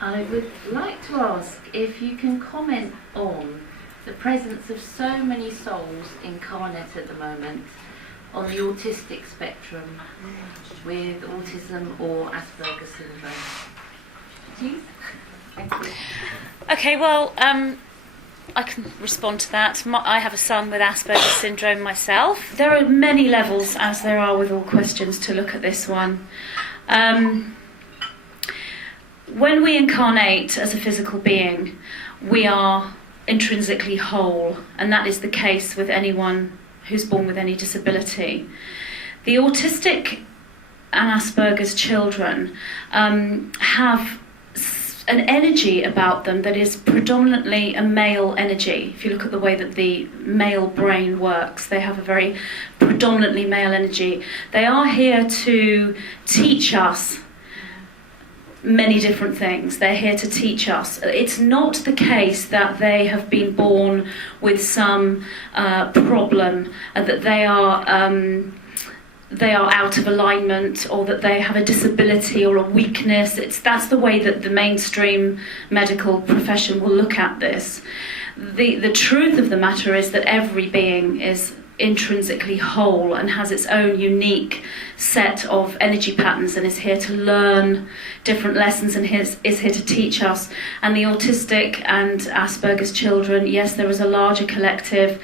I would like to ask if you can comment on the presence of so many souls incarnate at the moment on the autistic spectrum with autism or Asperger's syndrome. Please? Thank you. Okay, well, I can respond to that. I have a son with Asperger's syndrome myself. There are many levels, as there are with all questions, to look at this one. When we incarnate as a physical being, we are intrinsically whole, and that is the case with anyone who's born with any disability. The autistic and Asperger's children have an energy about them that is predominantly a male energy. If you look at the way that the male brain works, they have a very predominantly male energy. They are here to teach us many different things. They're here to teach us. It's not the case that they have been born with some problem, that they are out of alignment, or that they have a disability or a weakness. That's the way that the mainstream medical profession will look at this. The truth of the matter is that every being is intrinsically whole and has its own unique set of energy patterns and is here to learn different lessons and is here to teach us. And the autistic and Asperger's children, yes, there is a larger collective.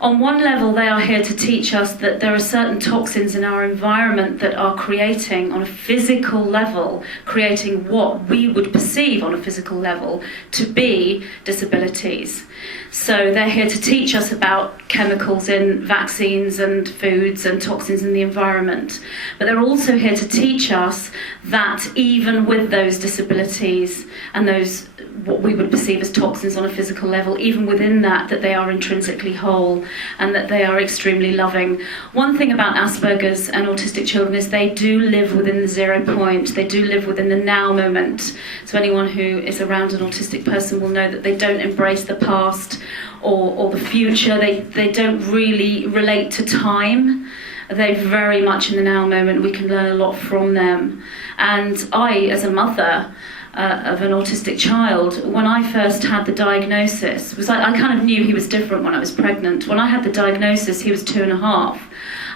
On one level, they are here to teach us that there are certain toxins in our environment that are creating, on a physical level, creating what we would perceive on a physical level to be disabilities. So they're here to teach us about chemicals in vaccines and foods and toxins in the environment. But they're also here to teach us that even with those disabilities and those what we would perceive as toxins on a physical level, even within that they are intrinsically whole and that they are extremely loving. One thing about Asperger's and autistic children is they do live within the 0 point. They do live within the now moment. So anyone who is around an autistic person will know that they don't embrace the past or the future. They don't really relate to time. They're very much in the now moment. We can learn a lot from them. And I, as a mother of an autistic child, when I first had the diagnosis, I kind of knew he was different when I was pregnant. When I had the diagnosis, he was 2.5.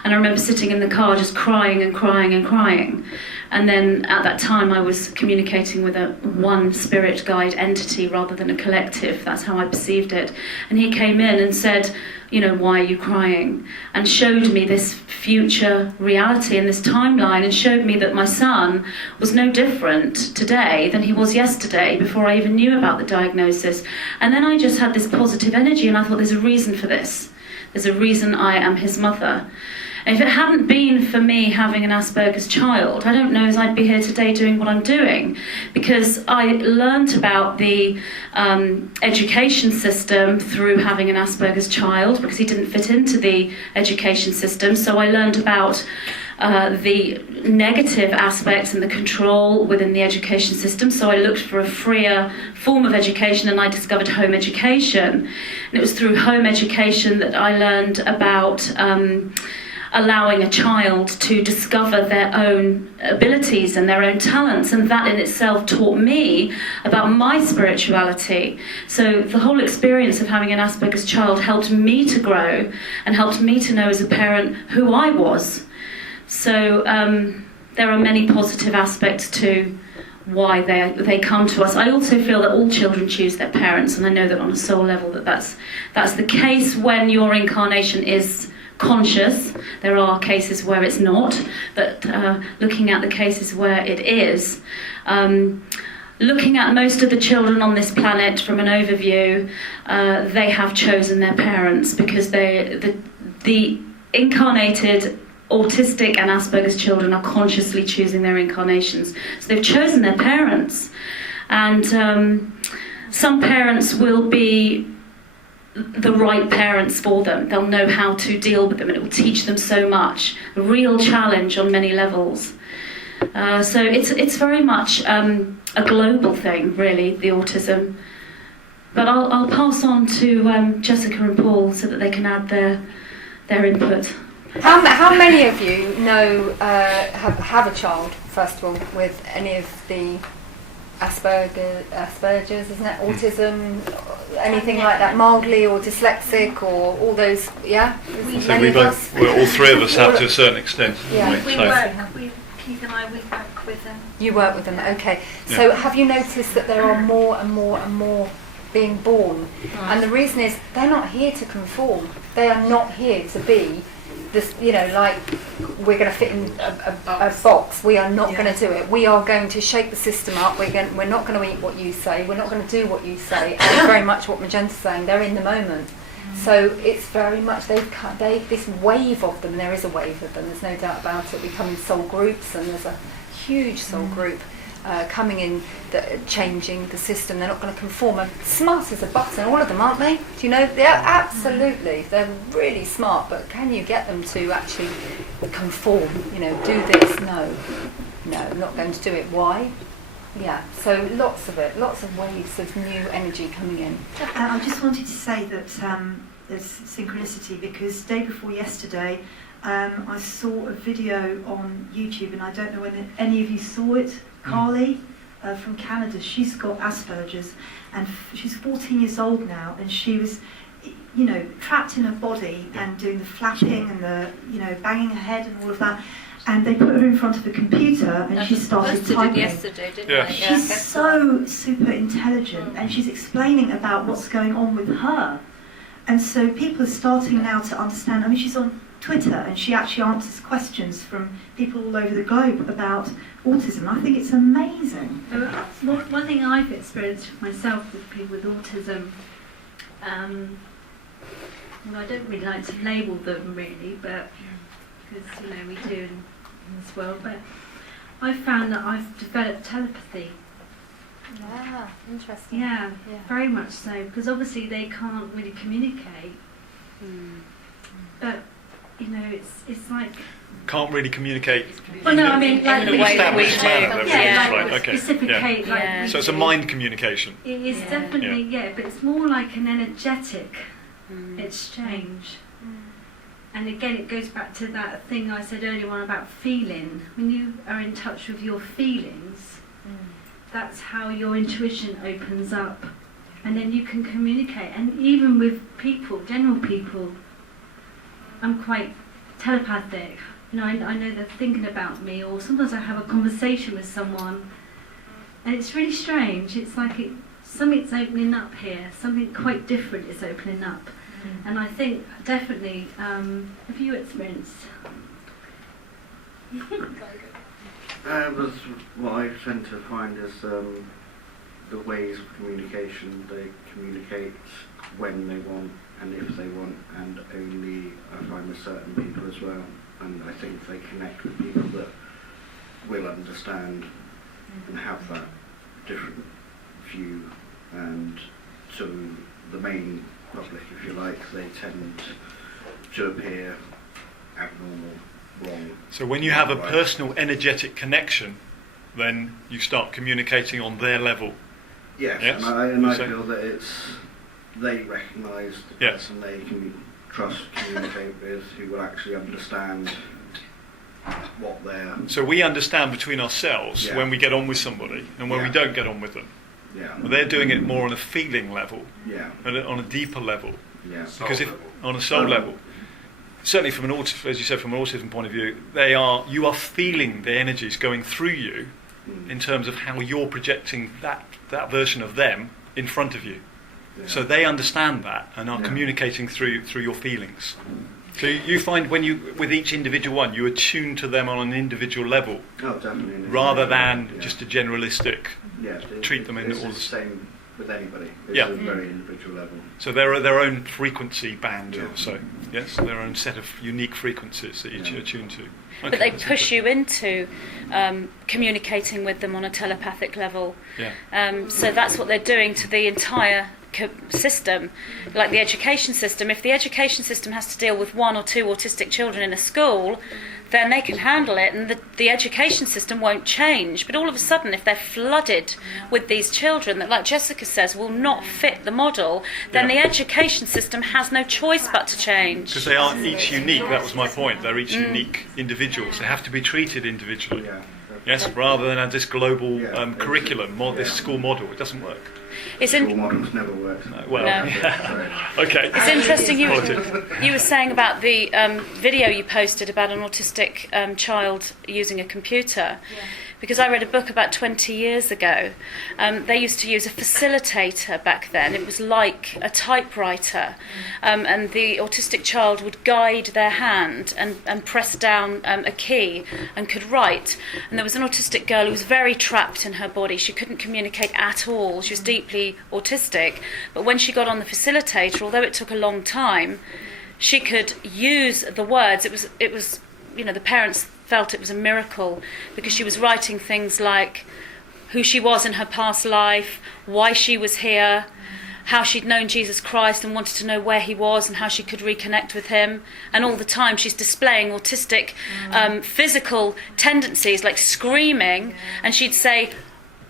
And I remember sitting in the car just crying and crying and crying. And then at that time I was communicating with one spirit guide entity rather than a collective. That's how I perceived it. And he came in and said, you know, why are you crying? And showed me this future reality and this timeline, and showed me that my son was no different today than he was yesterday before I even knew about the diagnosis. And then I just had this positive energy, and I thought, there's a reason for this. There's a reason I am his mother. And if it hadn't been for me having an Asperger's child, I don't know as I'd be here today doing what I'm doing, because I learnt about the education system through having an Asperger's child, because he didn't fit into the education system. So I learned about the negative aspects and the control within the education system. So I looked for a freer form of education, and I discovered home education. And it was through home education that I learned about allowing a child to discover their own abilities and their own talents, and that in itself taught me about my spirituality. So the whole experience of having an Asperger's child helped me to grow and helped me to know as a parent who I was. So there are many positive aspects to why they come to us. I also feel that all children choose their parents, and I know that on a soul level that's the case when your incarnation is conscious. There are cases where it's not, but looking at the cases where it is, looking at most of the children on this planet from an overview, they have chosen their parents, because the incarnated autistic and Asperger's children are consciously choosing their incarnations. So they've chosen their parents, and some parents will be the right parents for them. They'll know how to deal with them, and it will teach them so much. A real challenge on many levels. So it's very much a global thing, really, the autism. But I'll pass on to Jessica and Paul so that they can add their input. How many of you know have a child, first of all, with any of the Aspergers, isn't it? Autism, anything like that, mildly, or dyslexic, or all those, yeah? So all three of us have to a certain extent. Yeah. Keith and I, we work with them. You work with them, okay. So have you noticed that there are more and more and more being born? And the reason is they're not here to conform. They are not here to be this, like we're going to fit in a box. We are not going to do it. We are going to shake the system up. We're not going to eat what you say. We're not going to do what you say. And it's very much what Magenta's saying. They're in the moment. So it's very much this wave of them, and there is a wave of them, there's no doubt about it. We come in soul groups, and there's a huge soul group coming in, that are changing the system. They're not going to conform. And smart as a button, all of them, aren't they? Do you know? Yeah, absolutely. They're really smart, but can you get them to actually conform? Do this? No, not going to do it. Why? Yeah, so lots of waves of new energy coming in. I just wanted to say that there's synchronicity, because day before yesterday I saw a video on YouTube, and I don't know whether any of you saw it. Carly from Canada, she's got Asperger's, and she's 14 years old now, and she was trapped in her body and doing the flapping and the banging her head and all of that. And they put her in front of a computer, and she started typing. Yesterday, didn't Yeah. they? She's so super intelligent, and she's explaining about what's going on with her. And so people are starting now to understand. I mean, she's on Twitter, and she actually answers questions from people all over the globe about autism. I think it's amazing. One thing I've experienced myself with people with autism, I don't really like to label them really, but because we do in this world, but I've found that I've developed telepathy. Yeah, interesting. Yeah, very much so, because obviously they can't really communicate. But it's like, Can't really communicate. well, no, I mean like In a way that we established do. manner that we yeah, right, like okay. specificate, like Yeah. So it's a mind communication. it is definitely but it's more like an energetic exchange. And again, it goes back to that thing I said earlier on about feeling. When you are in touch with your feelings, that's how your intuition opens up. And then you can communicate. And even with people, general people, I'm quite telepathic. I know they're thinking about me, or sometimes I have a conversation with someone, and it's really strange. It's like something's opening up here. Something quite different is opening up. And I think definitely, have you experienced? That's what I tend to find is the ways of communication. They communicate when they want and if they want, and only I find with certain people as well. And I think they connect with people that will understand and have that different view. And to the main public, if you like, they tend to appear abnormal, wrong. So when you have a personal energetic connection, then you start communicating on their level. Yes, Yes. and I feel that they recognise the Yes. person they can trust, communicate with, who will actually understand what they're... So we understand between ourselves when we get on with somebody and when we don't get on with them. Yeah. But they're doing it more on a feeling level, Yeah. and on a deeper level. Yeah. Because on a soul level, certainly from an as you said, from an autism point of view, you are feeling the energies going through you in terms of how you're projecting that version of them in front of you. Yeah. So they understand that and are communicating through your feelings. So you find with each individual one, you attune to them on an individual level, Oh, definitely. rather than just a generalistic. Yeah, treat them in it's all the the same with anybody. It's Yeah. a very individual level. So they're their own frequency band, Yeah. so yes, their own set of unique frequencies that you attune to. But they push you into communicating with them on a telepathic level. Yeah. So that's what they're doing to the entire system, like the education system. If the education system has to deal with 1 or 2 autistic children in a school, then they can handle it, and the education system won't change. But all of a sudden, if they're flooded with these children that, like Jessica says, will not fit the model, then the education system has no choice but to change. Because they aren't each unique, that was my point. They're each unique individuals. They have to be treated individually. Yes, rather than as this global curriculum, this school model. It doesn't work. School models never work. No, well, okay. It's interesting you were saying about the video you posted about an autistic child using a computer. Because I read a book about 20 years ago. They used to use a facilitator back then. It was like a typewriter. And the autistic child would guide their hand and press down a key and could write. And there was an autistic girl who was very trapped in her body. She couldn't communicate at all. She was deeply autistic. But when she got on the facilitator, although it took a long time, she could use the words. It was the parents felt it was a miracle because she was writing things like who she was in her past life, why she was here, how she'd known Jesus Christ and wanted to know where he was and how she could reconnect with him. And all the time she's displaying autistic physical tendencies like screaming, and she'd say,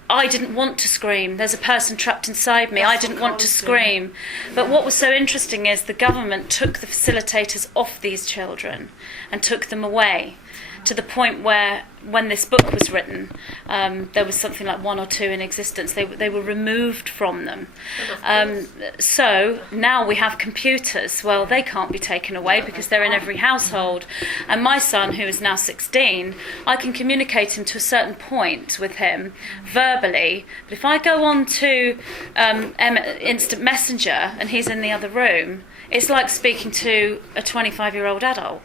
I didn't want to scream. There's a person trapped inside me. I didn't want to scream. But what was so interesting is the government took the facilitators off these children and took them away, to the point where, when this book was written, there was something like 1 or 2 in existence. They were removed from them. So now we have computers. Well, they can't be taken away because they're in every household. And my son, who is now 16, I can communicate him to a certain point with him verbally. But if I go on to Instant Messenger and he's in the other room, it's like speaking to a 25-year-old adult.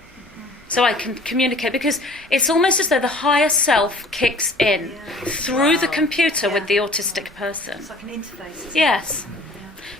So I can communicate, because it's almost as though the higher self kicks in through the computer with the autistic person. It's like an interface. Yes.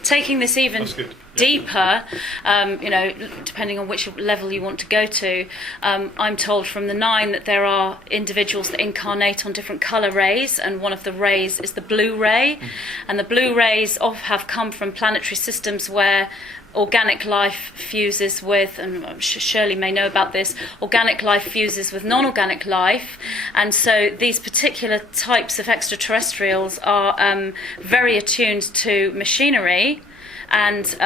Taking this even deeper, depending on which level you want to go to, I'm told from the 9 that there are individuals that incarnate on different colour rays, and one of the rays is the blue ray. And the blue rays have come from planetary systems where organic life fuses with, and Shirley may know about this, organic life fuses with non-organic life, and so these particular types of extraterrestrials are very attuned to machinery and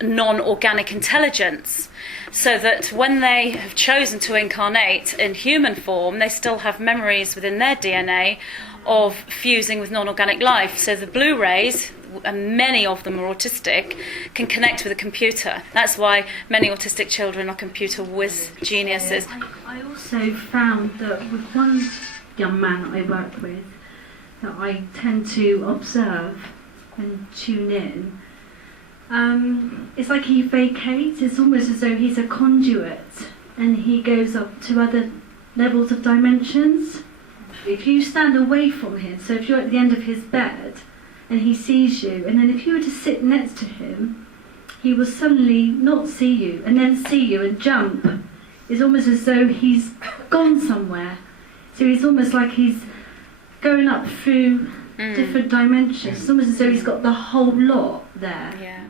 non-organic intelligence, so that when they have chosen to incarnate in human form, they still have memories within their DNA of fusing with non-organic life. So the blue rays, and many of them are autistic, can connect with a computer. That's why many autistic children are computer whiz geniuses. I also found that with one young man that I work with, that I tend to observe and tune in, it's like he vacates. It's almost as though he's a conduit and he goes up to other levels of dimensions. If you stand away from him, so if you're at the end of his bed and he sees you, and then if you were to sit next to him, he will suddenly not see you and then see you and jump. It's almost as though he's gone somewhere. So it's almost like he's going up through different dimensions. It's almost as though he's got the whole lot there. Yeah.